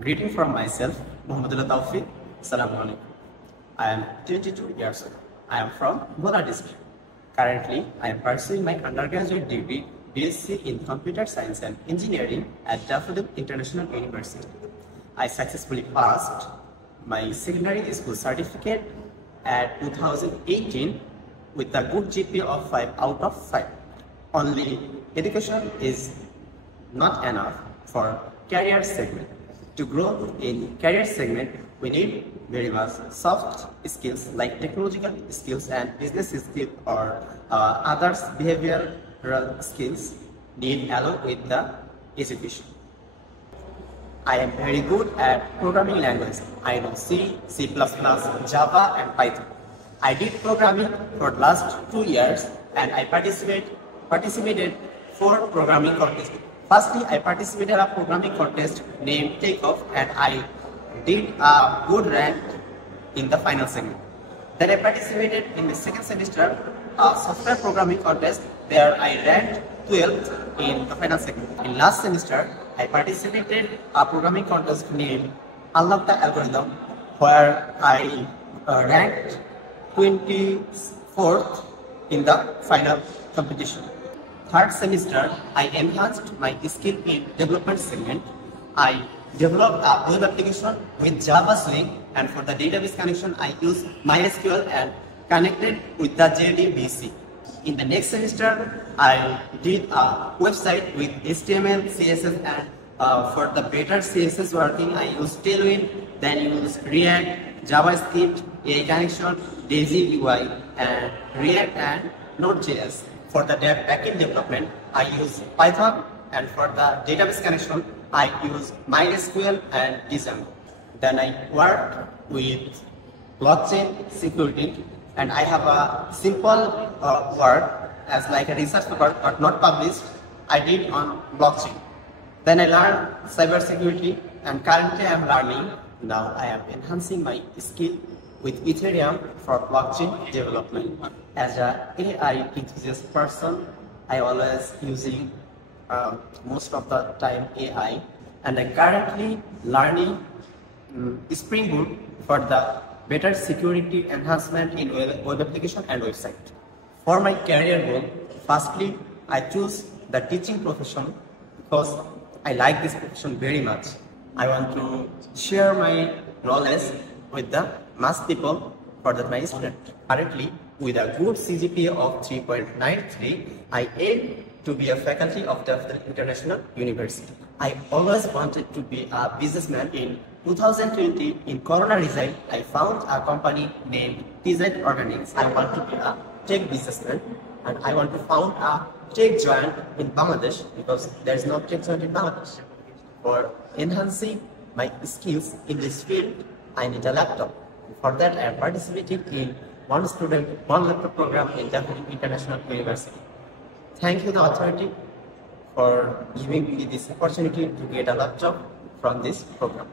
Greeting from myself, Muhammadullah Tawfiq. Assalamu alaikum. I am 22 years old. I am from Gola district. Currently, I am pursuing my undergraduate degree BSc in Computer Science and Engineering at Daffodil International University. I successfully passed my secondary school certificate at 2018 with a good GPA of 5 out of 5. Only education is not enough for career segment. To grow in career segment, we need very much soft skills like technological skills and business skills or others behavioral skills need along with the education. I am very good at programming language. I know C, C++, Java and Python. I did programming for the last 2 years and I participated 4 programming contests. Firstly, I participated in a programming contest named Takeoff and I did a good rank in the final segment. Then I participated in the second semester software programming contest where I ranked 12th in the final segment. In last semester, I participated in a programming contest named Unlock the Algorithm where I ranked 24th in the final competition. Third semester, I enhanced my skill in development segment. I developed a web application with Java Swing, and for the database connection, I used MySQL and connected with the JDBC. In the next semester, I did a website with HTML, CSS, and for the better CSS working, I used Tailwind, then used React, JavaScript, AI connection, Daisy UI, and React and Node.js. For the backend development, I use Python, and for the database connection, I use MySQL and Django. Then I work with blockchain security, and I have a simple work as like a research paper but not published. I did on blockchain. Then I learned cybersecurity, and currently I am learning. Now I am enhancing my skill with Ethereum for blockchain development. As an AI enthusiast person, I always using most of the time AI, and I currently learning Spring Boot for the better security enhancement in web application and website. For my career goal, firstly, I choose the teaching profession because I like this profession very much. I want to share my knowledge with the mass people for my student. Currently, with a good CGPA of 3.93, I aim to be a faculty of the International University. I always wanted to be a businessman. In 2020, in Corona result, I found a company named TZ Organics. I want to be a tech businessman, and I want to found a tech giant in Bangladesh because there is no tech giant in Bangladesh. For enhancing my skills in this field, I need a laptop. For that, I am participating in one student, one laptop program in Daffodil International University. Thank you, the authority, for giving me this opportunity to get a laptop from this program.